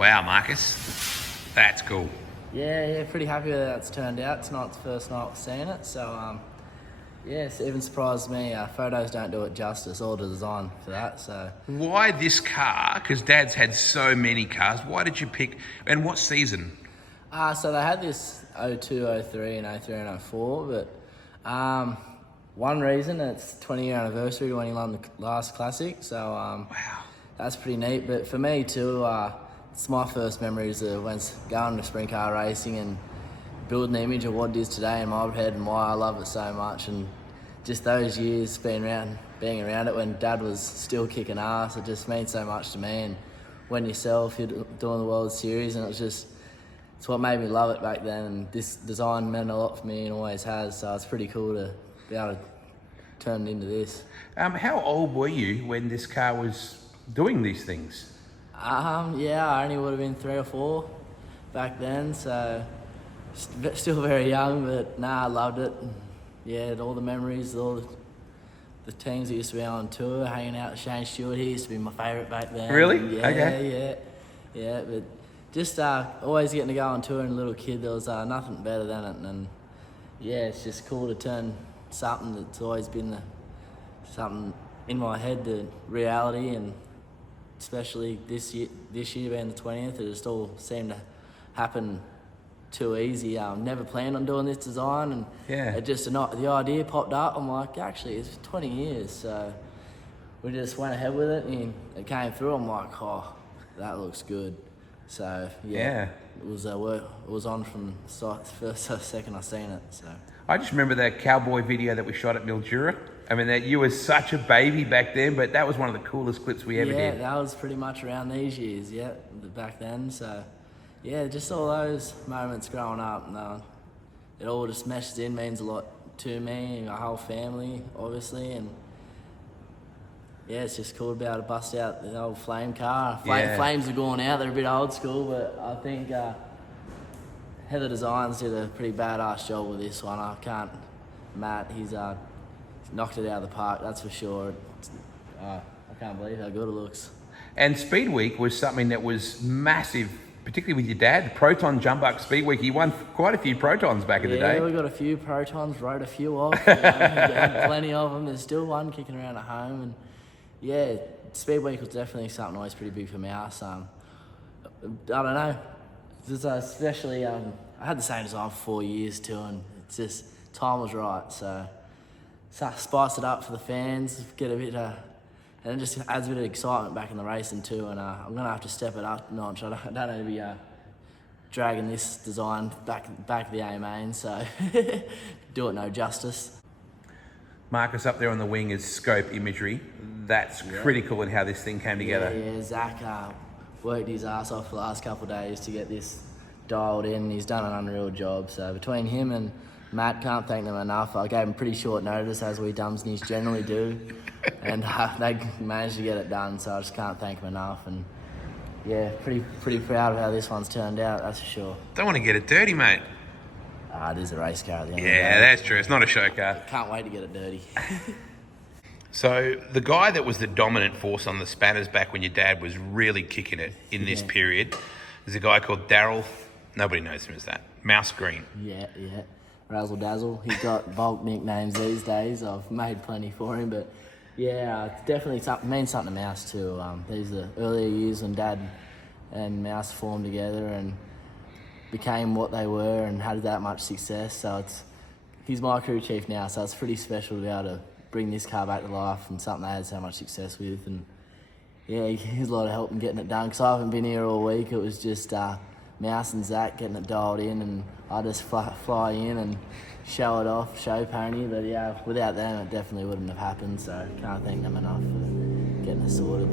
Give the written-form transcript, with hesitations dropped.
Wow, Marcus, that's cool. Yeah, pretty happy with how it's turned out. Tonight's the first night I've seen it, so yeah, it's even surprised me. Photos don't do it justice, all the design for that. So Why this car? Because Dad's had so many cars. Why did you pick, and what season? so they had this 02, 03 and 03 and 04, but one reason, it's 20-year anniversary when he won the last classic, so Wow. that's pretty neat. But for me too, it's my first memories of when going to sprint car racing and building the image of what it is today in my head and why I love it so much. And just those years being around it when Dad was still kicking ass, it just means so much to me. And when you're doing the World Series, and it's what made me love it back then. And this design meant a lot for me and always has, so it's pretty cool to be able to turn it into this. How old were you when this car was doing these things? Yeah, I only would have been 3 or 4 back then, so still very young, but I loved it. Yeah, all the memories, all the teams that used to be on tour, hanging out with Shane Stewart, he used to be my favourite back then. Really? Yeah, Okay. yeah, but just always getting to go on tour and a little kid, there was nothing better than it. And yeah, it's just cool to turn something that's always been something in my head to reality, and especially this year being the 20th, it just all seemed to happen too easy. Never planned on doing this design, and it just the idea popped up. I'm like, actually, it's 20 years, so we just went ahead with it, and it came through. I'm like, oh, that looks good. So it was on from the first second I seen it. So I just remember that cowboy video that we shot at Mildura. I mean, that you were such a baby back then, but that was one of the coolest clips we ever did. Yeah, that was pretty much around these years, back then. So, yeah, just all those moments growing up. It all just meshes in, means a lot to me and my whole family, obviously. And yeah, it's just cool to be able to bust out the old flame car. Flames are going out, they're a bit old school, but I think Heather Designs did a pretty badass job with this one. Matt, he's knocked it out of the park, that's for sure. I can't believe how good it looks. And Speedweek was something that was massive, particularly with your dad. The Proton Jump Up Speedweek, he won quite a few Protons back in the day. Yeah, we got a few Protons, rode a few off. Had plenty of them. There's still one kicking around at home. And yeah, Speedweek was definitely something always pretty big for me. I don't know. Especially, I had the same design for 4 years too, and it's just, time was right. So spice it up for the fans, get a bit and it just adds a bit of excitement back in the racing too. And I'm gonna have to step it up a notch. I don't know to be dragging this design back the A main, so do it no justice. Marcus up there on the wing is scope imagery. That's critical in how this thing came together. Yeah, Zach worked his ass off the last couple of days to get this dialed in. He's done an unreal job. So between him and Matt, can't thank them enough. I gave him pretty short notice, as we Dumesnys generally do, and they managed to get it done, so I just can't thank them enough. And yeah, pretty proud of how this one's turned out, that's for sure. Don't want to get it dirty, mate. It is a race car at the end of the Yeah, day. that's true. It's not a show car. Can't wait to get it dirty. So the guy that was the dominant force on the spanners back when your dad was really kicking it in this period is a guy called Daryl. Nobody knows him as that. Mouse Green. Yeah. Razzle Dazzle. He's got bulk nicknames these days. I've made plenty for him, but yeah, it's definitely means something to Mouse too. These are the earlier years when Dad and Mouse formed together and became what they were and had that much success. So he's my crew chief now, so it's pretty special to be able to bring this car back to life and something they had so much success with. And yeah, he's a lot of help in getting it done, because I haven't been here all week. It was just Mouse and Zach getting it dialed in, and I just fly in and show it off, show pony. But yeah, without them it definitely wouldn't have happened, so can't thank them enough for getting it sorted.